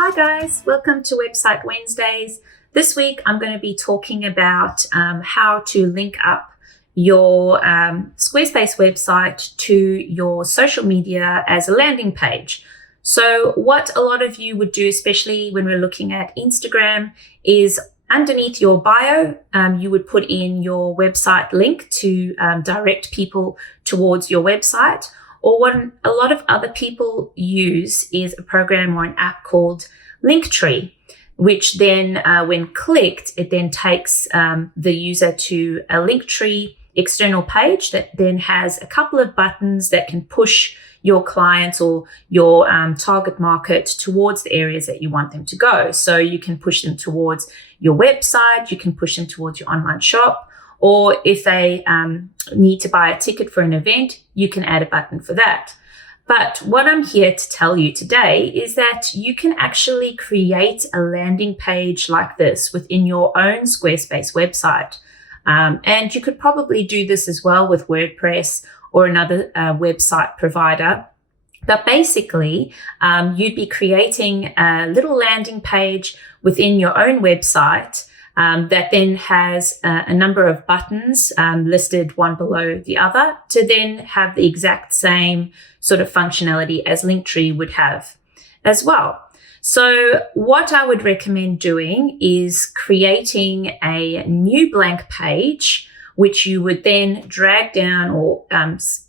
Hi guys, welcome to Website Wednesdays. This week I'm going to be talking about how to link up your Squarespace website to your social media as a landing page. So what a lot of you would do, especially when we're looking at Instagram, is underneath your bio, you would put in your website link to direct people towards your website. Or what a lot of other people use is a program or an app called Linktree, which then when clicked, it then takes the user to a Linktree external page that then has a couple of buttons that can push your clients or your target market towards the areas that you want them to go. So you can push them towards your website, you can push them towards your online shop, or if they need to buy a ticket for an event, you can add a button for that. But what I'm here to tell you today is that you can actually create a landing page like this within your own Squarespace website. And you could probably do this as well with WordPress or another website provider. But basically, you'd be creating a little landing page within your own website that then has a number of buttons listed one below the other to then have the exact same sort of functionality as Linktree would have as well. So what I would recommend doing is creating a new blank page, which you would then drag down, or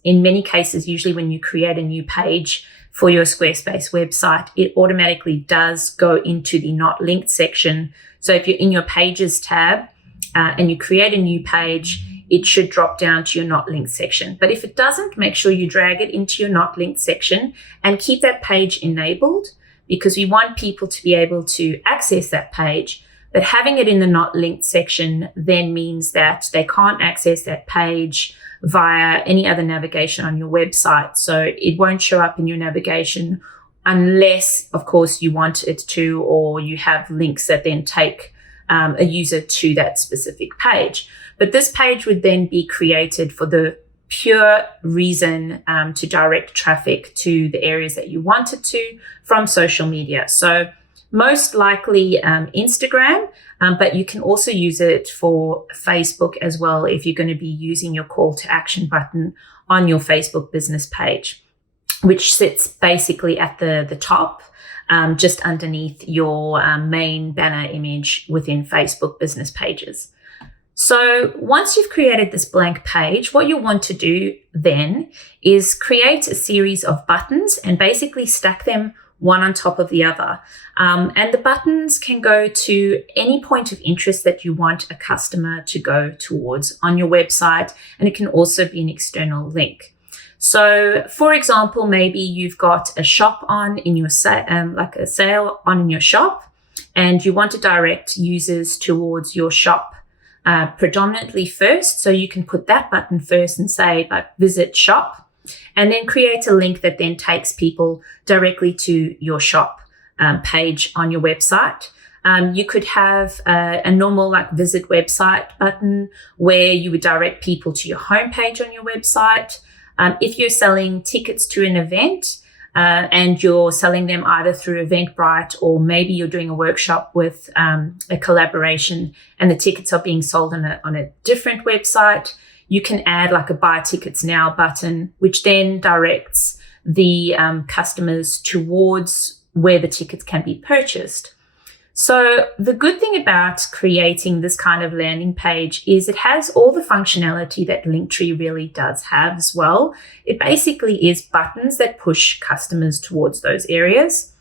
in many cases, usually when you create a new page for your Squarespace website, it automatically does go into the not linked section. So if you're in your pages tab and you create a new page, it should drop down to your not linked section. But if it doesn't, make sure you drag it into your not linked section and keep that page enabled, because we want people to be able to access that page. But having it in the not linked section then means that they can't access that page via any other navigation on your website. So it won't show up in your navigation unless, of course, you want it to, or you have links that then take a user to that specific page. But this page would then be created for the pure reason to direct traffic to the areas that you want it to from social media. So most likely Instagram, but you can also use it for Facebook as well if you're going to be using your call to action button on your Facebook business page, which sits basically at the top, just underneath your main banner image within Facebook business pages. So once you've created this blank page, what you'll want to do then is create a series of buttons and basically stack them one on top of the other. And the buttons can go to any point of interest that you want a customer to go towards on your website, and it can also be an external link. So, for example, maybe you've got a shop on in your like a sale on in your shop, and you want to direct users towards your shop predominantly first. So you can put that button first and say, like, visit shop, and then create a link that then takes people directly to your shop page on your website. You could have a normal like visit website button where you would direct people to your homepage on your website. If you're selling tickets to an event and you're selling them either through Eventbrite, or maybe you're doing a workshop with a collaboration and the tickets are being sold on a different website, you can add like a buy tickets now button, which then directs the customers towards where the tickets can be purchased. So the good thing about creating this kind of landing page is it has all the functionality that Linktree really does have as well. It basically is buttons that push customers towards those areas,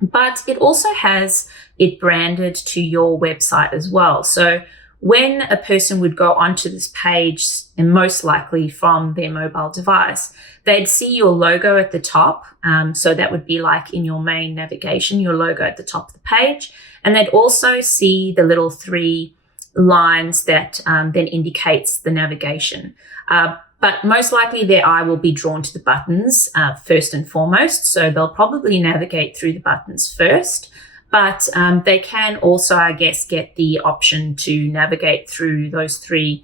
but it also has it branded to your website as well. So when a person would go onto this page, and most likely from their mobile device, they'd see your logo at the top. So that would be like in your main navigation, your logo at the top of the page. And they'd also see the little 3 lines that then indicates the navigation. But most likely their eye will be drawn to the buttons first and foremost. So they'll probably navigate through the buttons first. But they can also, I guess, get the option to navigate through those 3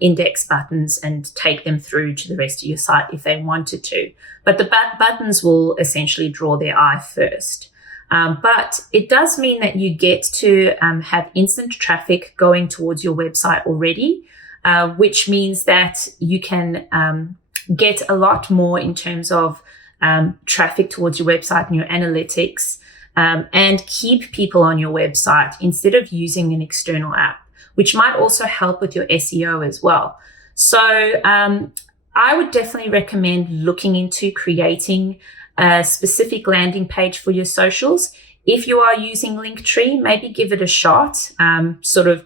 index buttons and take them through to the rest of your site if they wanted to. But the buttons will essentially draw their eye first. But it does mean that you get to have instant traffic going towards your website already, which means that you can get a lot more in terms of traffic towards your website and your analytics, and keep people on your website instead of using an external app, which might also help with your SEO as well. So I would definitely recommend looking into creating a specific landing page for your socials. If you are using Linktree, maybe give it a shot. Sort of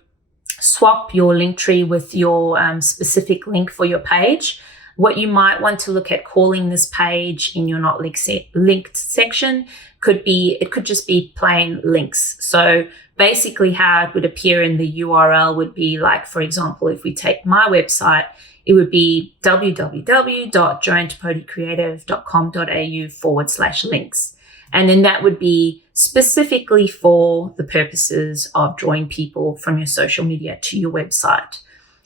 swap your Linktree with your specific link for your page. What you might want to look at calling this page in your not linked section could just be plain links. So basically how it would appear in the URL would be like, for example, if we take my website, it would be www.joantopodicreative.com.au/links. And then that would be specifically for the purposes of drawing people from your social media to your website.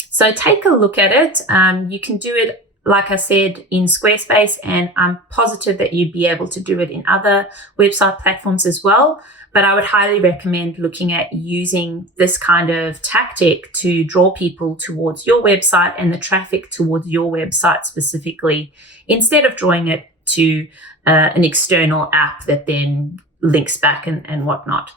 So take a look at it. You can do it, like I said, in Squarespace, and I'm positive that you'd be able to do it in other website platforms as well. But I would highly recommend looking at using this kind of tactic to draw people towards your website and the traffic towards your website specifically, instead of drawing it to an external app that then links back and whatnot.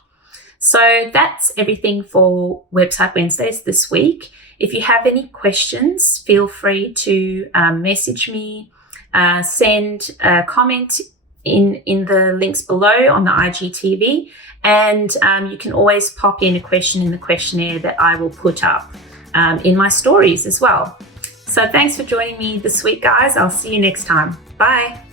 So that's everything for Website Wednesdays this week. If you have any questions, feel free to message me, send a comment in the links below on the IGTV, and you can always pop in a question in the questionnaire that I will put up in my stories as well. So thanks for joining me this week, guys. I'll see you next time. Bye.